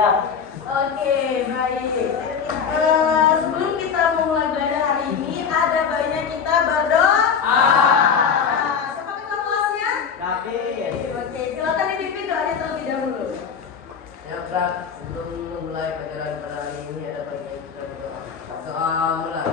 Siap. Oke, baik. Sebelum kita mulai belajar hari ini, ada baiknya kita berdoa. Siapa ketua kelasnya? David. Oke, silakan dipimpin doanya terlebih dahulu. Ya, Kak, sebelum memulai pelajaran pada hari ini ada baiknya kita berdoa. Doa mulai.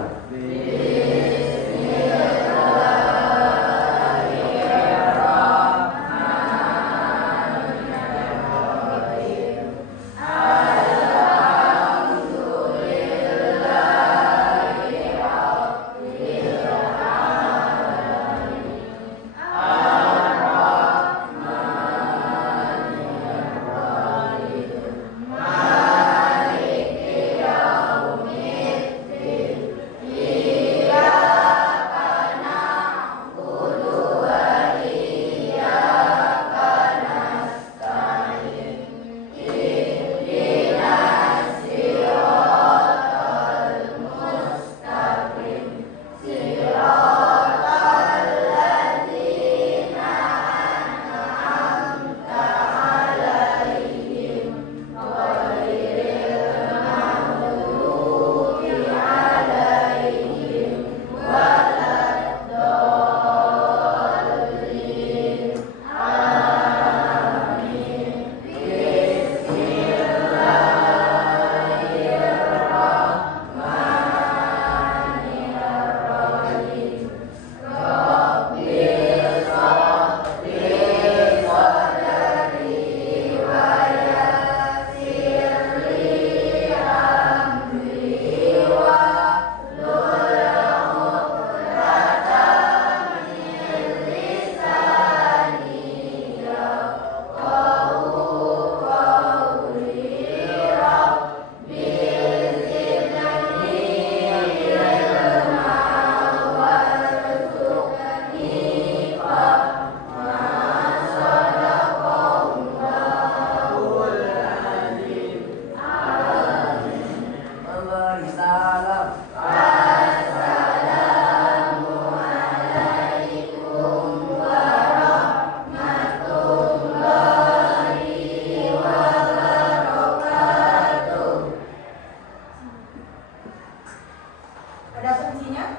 Ada absensinya?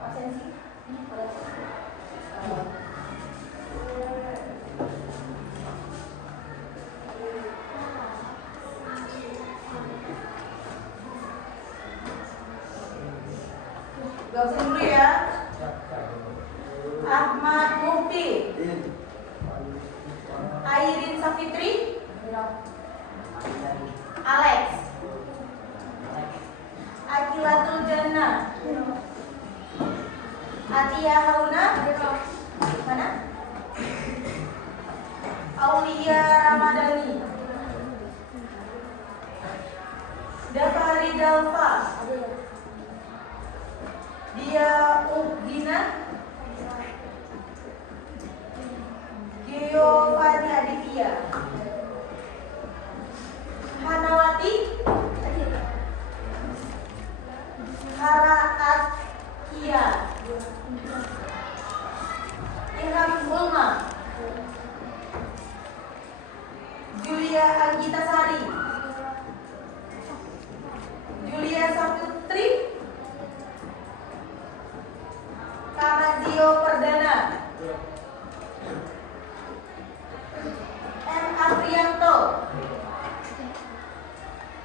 Absensi? Gak absen dulu ya. Ahmad Mufti, Airin Safitri, Alex, Akilatul Jannah, Atia Hauna, mana? Aulia Ramadhani, Dafari Dalfa, Dia Ugina, Giovanni Aditya, Hanawati, Haraat Kia, Ilham Bulma, Julia Anggitasari, Julia Saputri, Kamazio Perdana, M. Afrianto,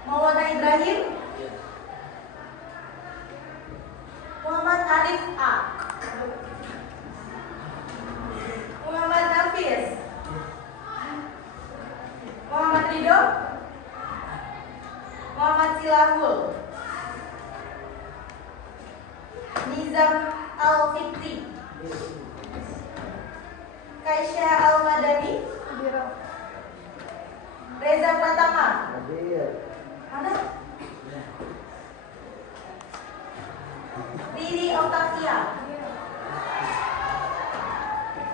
Maulana Ibrahim, Muhammad Arif A, Muhammad Nafis, Muhammad Ridho, Muhammad Silahul, Nizam Al-Fikri, Kaisya Al-Madani, Reza Pratama, mana? Riri Octavia,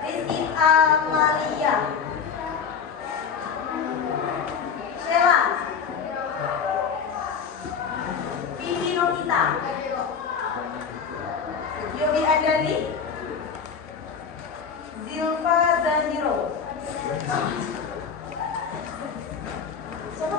Rizky Amalia, Sheila, Vivi Novita, Yobi Andani, Zilfa Zahiro. Siapa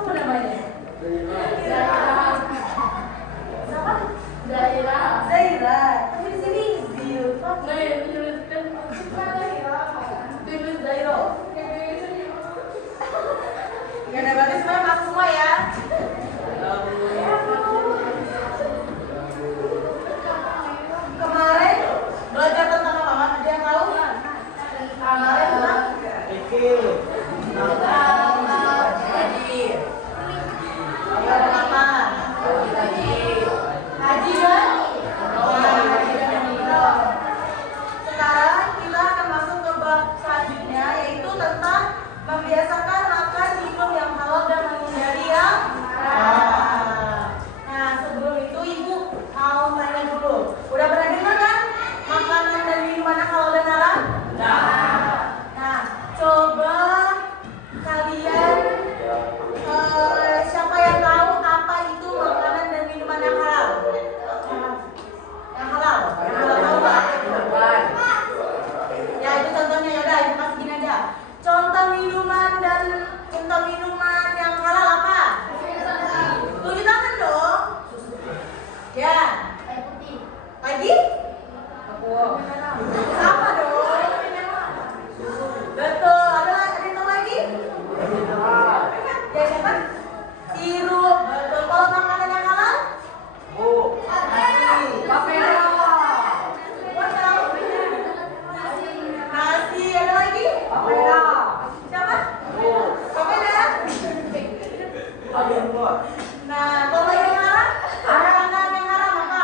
Berarti semuanya masuk semua ya. Kemarin belajar tentang apa, Mas? Ada yang tahu? Kemarin tentang haji dan umroh. Sekarang kita akan masuk ke bab selanjutnya, yaitu tentang membiasakan makan minum yang halal dan menghindari yang haram. Nah, sebelum itu Ibu mau tanya dulu. Udah pernah dengar kan makanan dan minuman yang halal dan haram? Nah, coba kalian siapa yang tahu apa itu makanan dan minuman yang halal? Yang halal? Yang halal tahu nggak? Ya itu contohnya, ya udah Ibu kasih gini aja. Contoh minuman yang halal apa? Tunjuk tangan dong. Ya. Lagi? Sama dong. Betul. Ada yang tahu lagi? Ya siapa? Sirup. Betul. Kalau makanan yang halal? Nasi. Ada lagi? Siapa? Papeda. Nah, kalau yang haram? Makanan yang haram apa?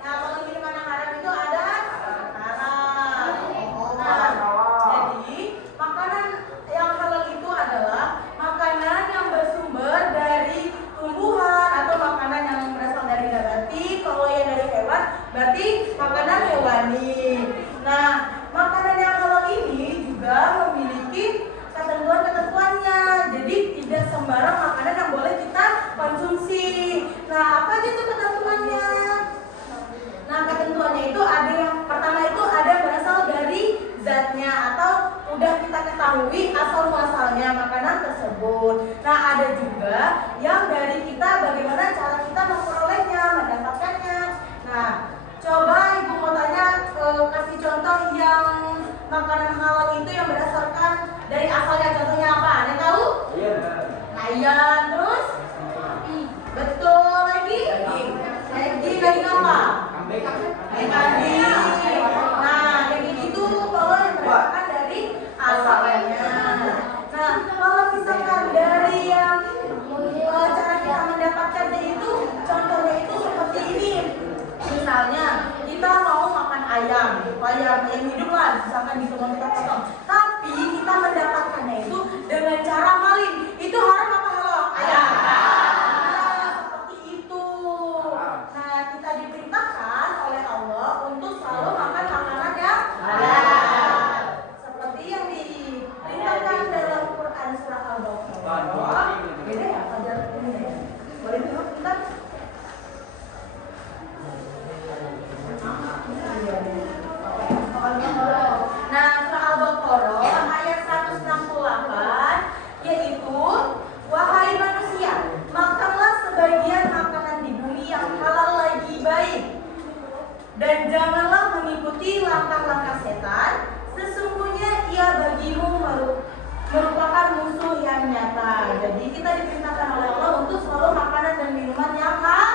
Nah, kalau minuman yang haram itu ada haram. Nah, jadi makanan yang halal itu adalah makanan yang bersumber dari tumbuhan atau makanan yang berasal dari nabati. Kalau yang dari hewan berarti makanan hewani. Nah, makanan yang halal ini juga memiliki ketentuan-ketentuannya. Jadi tidak sembarang makanan yang boleh kita konsumsi. Nah, apa aja tuh ketentuannya? Nah, ketentuannya itu ada yang pertama itu ada yang berasal dari zatnya atau udah kita ketahui asal muasalnya makanan tersebut. Nah, ada juga yang dari kita bagaimana cara kita memperolehnya, mendapatkannya. Nah, coba Ibu mau tanya, kasih contoh yang makanan halal itu yang berdasarkan dari asalnya, contohnya apa? Ada yang tahu? Ayam, terus? Betul, lagi? Daging apa? Kambing. Nah, kayak gitu kalau yang berdasarkan dari asalnya. Nah, kalau misalkan dari yang cara kita mendapatkannya itu, contohnya itu seperti ini. Misalnya kita mau makan ayam hidup lah, misalkan di kebun kita potong. Tapi kita mendapatkannya itu dengan cara maling. Itu haram apa halal? Ayam. Nah, seperti itu. Nah, kita diperintahkan oleh Allah untuk selalu makan makanan yang halal. Seperti yang diperintahkan dalam Quran surah Al-Baqarah. Beda ya, pelajar ini ya. Boleh dulu kita? Nah, surah Al-Baqarah ayat 168 yaitu, wahai manusia, makanlah sebagian makanan di bumi yang halal lagi baik, dan janganlah mengikuti langkah-langkah setan, sesungguhnya ia bagimu merupakan musuh yang nyata. Jadi kita diperintahkan oleh Allah untuk selalu makanan dan minuman yang halal.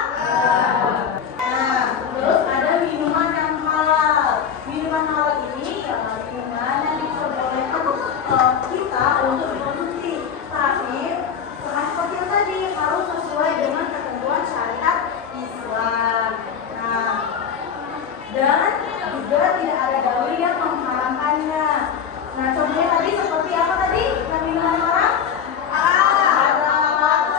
Nah, terus ada minuman yang halal. Minuman halal ini ya minuman yang diperbolehkan kita untuk dikonsumsi. Tapi seperti yang tadi harus sesuai dengan ketentuan syariat Islam. Nah, dan juga tidak ada dalil yang mengharamkannya. Nah, contohnya tadi seperti apa tadi? Yang minuman haram? Ada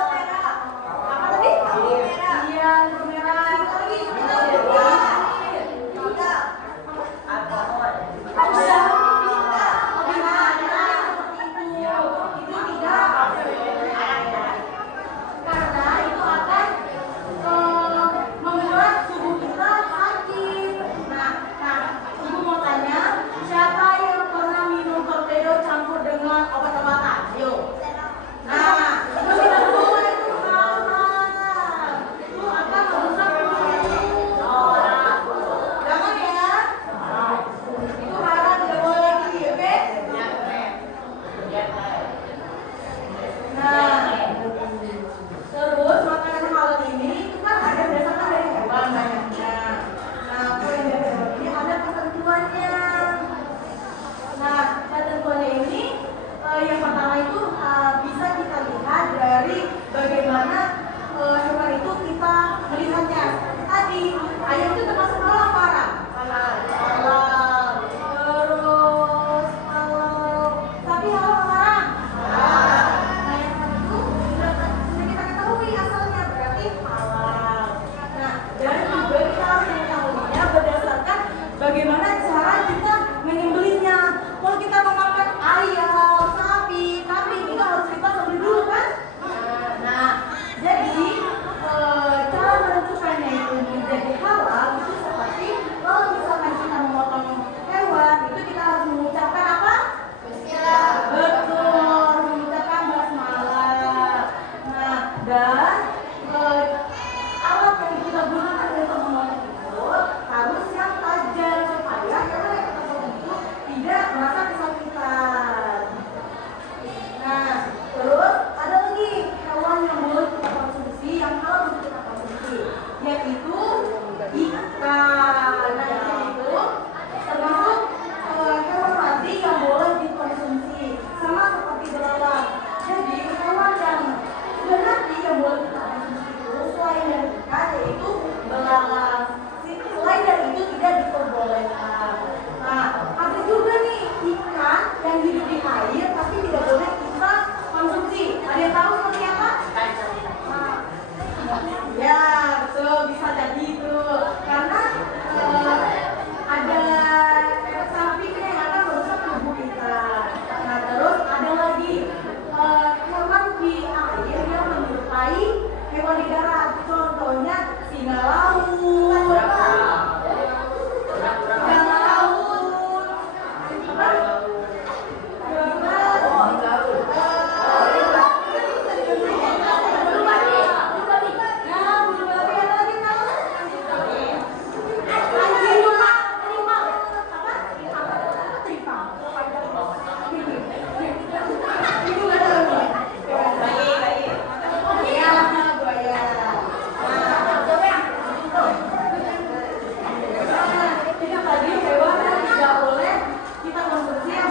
Kita konsumsi yang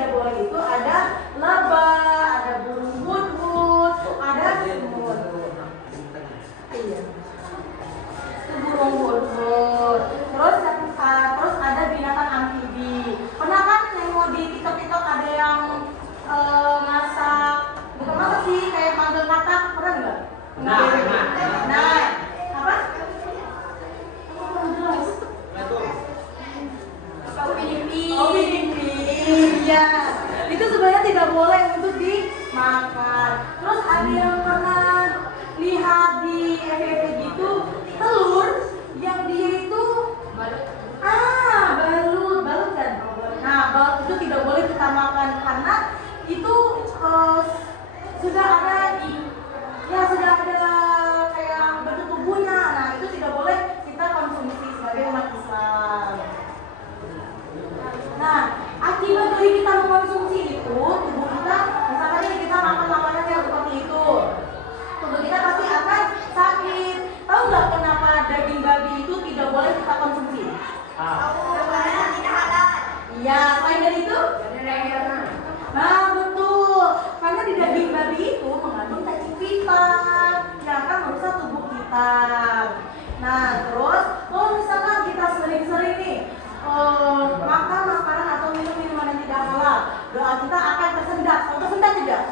tidak boleh itu ada lebah, ada burung butbut, ada semut. Iya. Itu burung butbut. Terus ada binatang amfibi. Pernah kan nengok di TikTok ada yang masak, bukan masak sih, kayak panggil katak, pernah nggak? Nah, apa? Iya, itu sebenarnya tidak boleh untuk dimakan. Terus ada yang pernah lihat di FYP gitu, telur yang dia itu balut kan? Nah, balut itu tidak boleh kita makan karena itu sudah ada kayak bentuk tubuhnya. Nah, itu tidak boleh kita konsumsi sebagai umat Islam. Nah, akibat dari kita mengkonsumsi itu, tubuh kita, misalnya kita makan makanan yang seperti itu, tubuh kita pasti akan sakit. Tahu nggak kenapa daging babi itu tidak boleh kita konsumsi? Karena tidak halal. Iya, selain dari itu? Nah, betul. Karena di daging babi itu mengandung tajivita yang akan merusak tubuh kita. Nah, terus kalau misalkan kita sering-sering nih makan makanan atau minum minuman yang tidak halal, doa kita akan tersendat. Kalau tersendat tidak?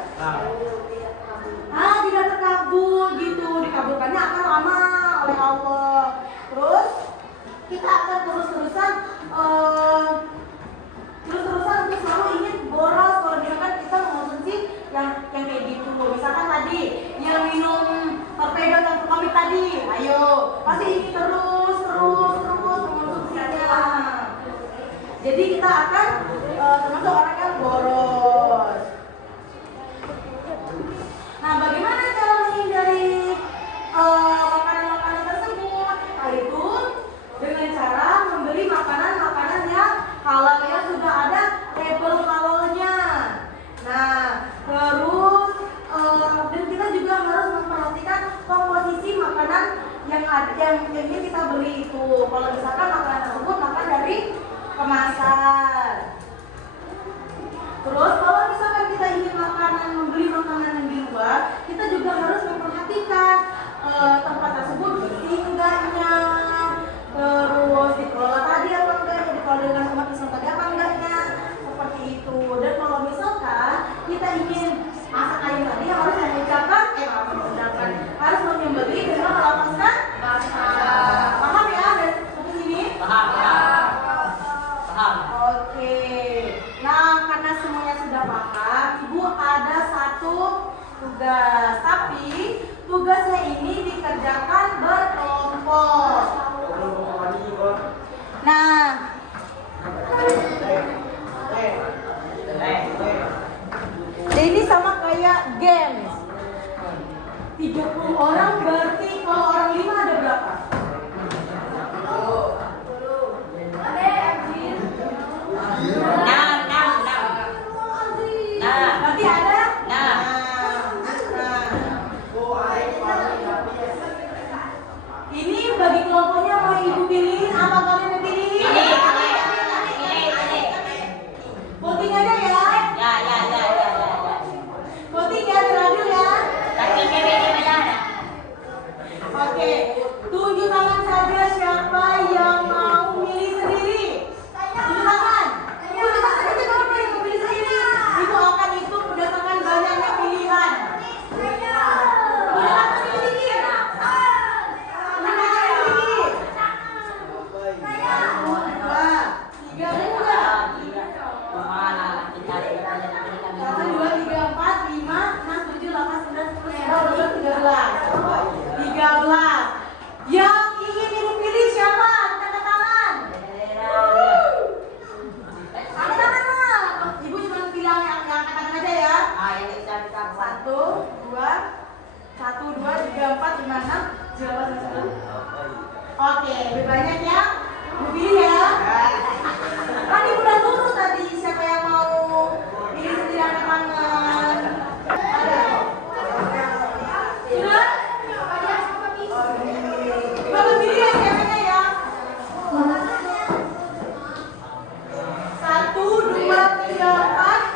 Tidak terkabul gitu. Dikabulkannya akan lama oleh Allah. Terus kita akan terus-terusan untuk selalu ingin boros kalau misalkan kita mengonsumsi yang kayak gitu. Misalkan tadi yang minum torpedo yang komik tadi, ayo pasti ingin terus mengonsumsinya. Jadi kita akan termasuk orang yang boros. Nah, bagaimana cara menghindari makanan-makanan tersebut? Yaitu dengan cara membeli makanan-makanan yang halal yang sudah ada label halalnya. Nah, terus dan kita juga harus memperhatikan komposisi makanan yang ingin kita beli itu. Kalau misalkan makanan tersebut makan dari kemasan. Terus kalau misalkan kita ingin membeli makanan yang di luar, kita juga harus memperhatikan tempat tersebut bersih enggaknya, terus dikelola tadi apa enggaknya, dikelola dengan umat Islam tadi apa enggaknya, seperti itu. Dan kalau misalkan kita ingin masak ayam tadi, harus harus menyembelih dengan melafazkan basmalah. Paham ya? Dan sampai sini? Paham. Oke. Nah, karena semuanya sudah paham, Ibu ada satu tugas. Tapi tugasnya ini dikerjakan berkelompok. Nah, ini sama kayak games. 30 orang berarti kalau orang 5 ada berapa? Berarti ada? Ini bagi kelompoknya mau Ibu pilih apa kalian yang pilih? Voting aja ya? Voting ya, teradil ya? Oke, tunjuk tangan saja siapa yang mau milih sendiri. Tunjuk tangan. Tunjuk tangan saja siapa yang mau pilih sendiri. Itu akan hitung berdasarkan banyaknya pilihan. Tunjuk tangan yang tinggi. Tunjuk tangan yang tinggi. 1, 2, 3, 13. Yang ingin Ibu pilih siapa? Angkat tangan. Angkat tangan lah. Ibu cuma pilih yang angkat tangan aja ya. 1, 2, 3, 4, 5, 6, 7, 8, 9. Oke, lebih banyak ya. Ibu pilih ya. Kan Ibu udah suruh tadi siapa yang mau pilih sendiri angkat tangan. Ada. Sudah? Bapak pilih ya siapanya ya. 1, 2, 3, 4.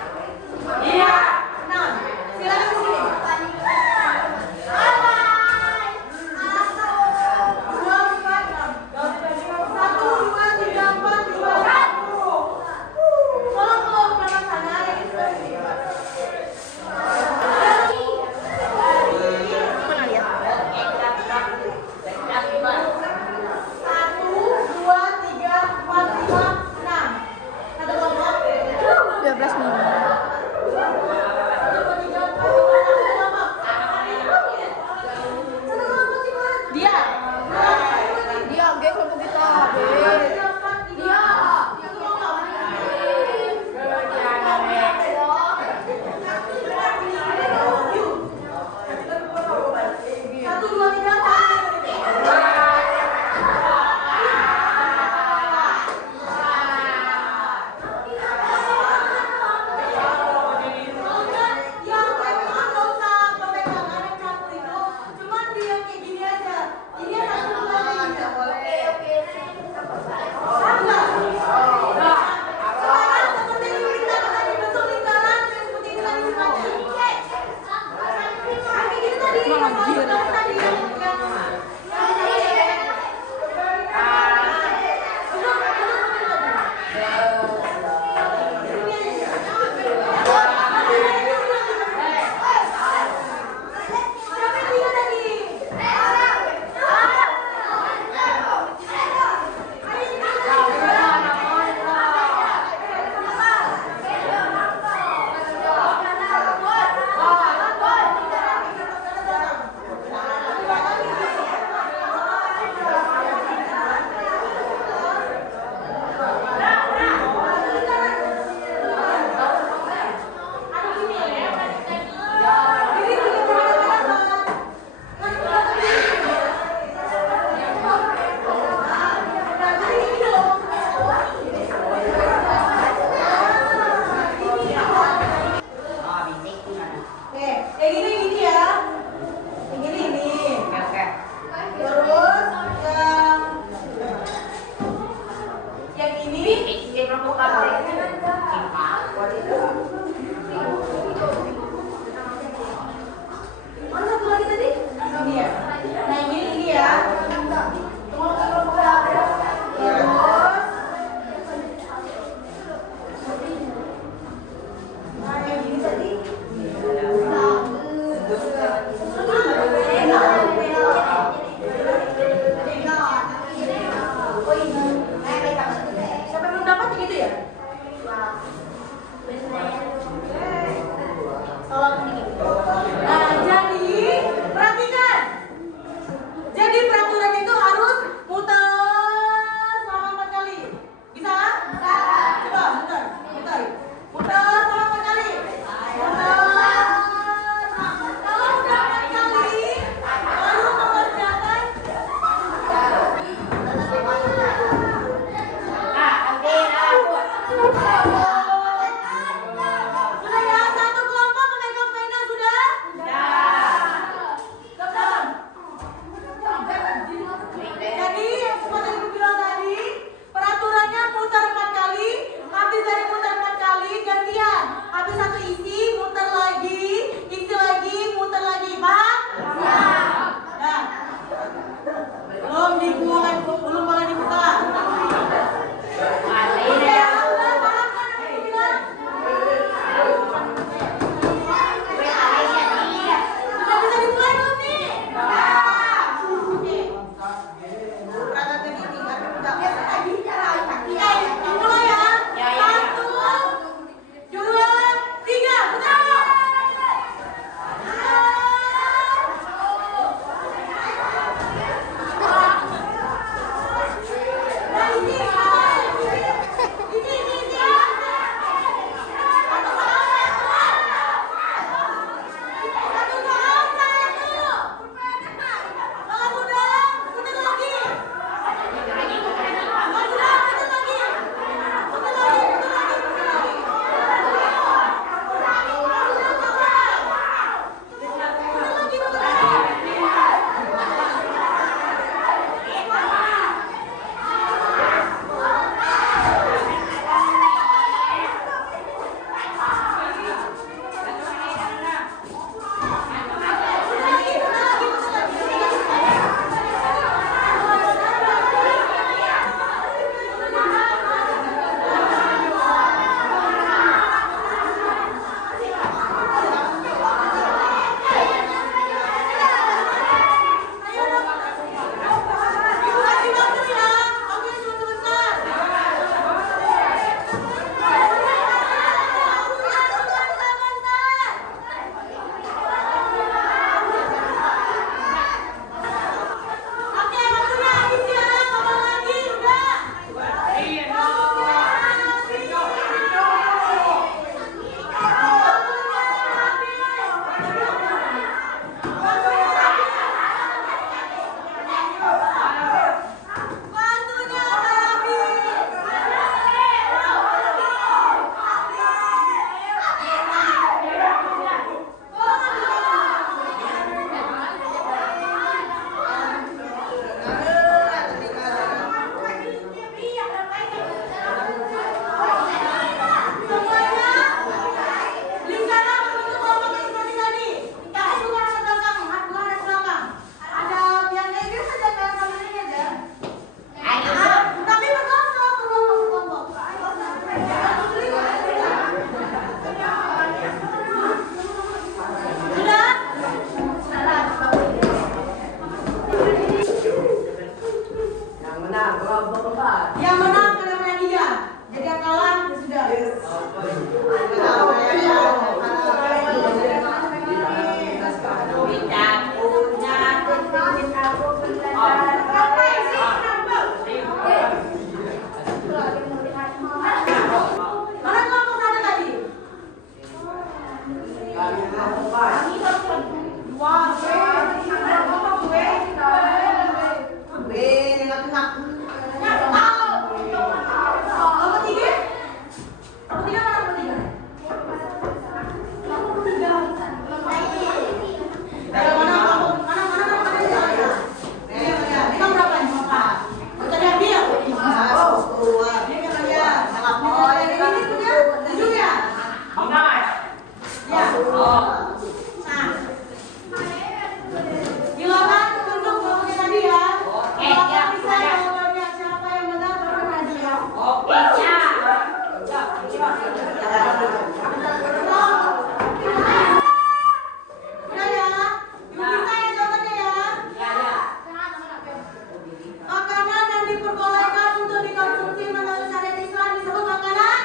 Makanan yang diperbolehkan untuk dikonsumsi menurut syariat Islam disebut makanan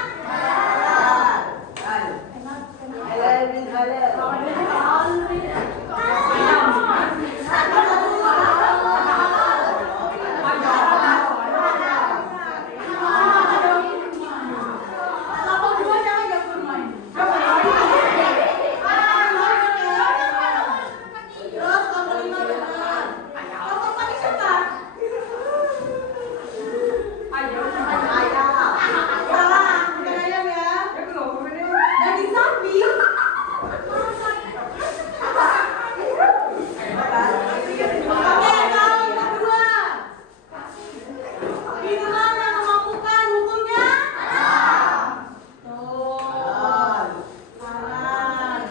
daging sapi. Oke, kalau yang kedua, minuman yang memabukkan hukumnya tuh haram.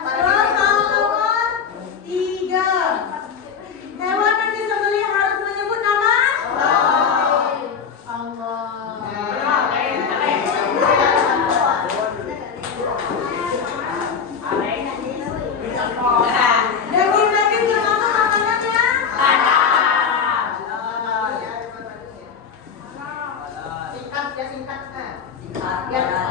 Terus kalau nomor 3, hewan yang disembelih harus menyebut nama daging-daging termasuk makanannya Singkat ya, singkat.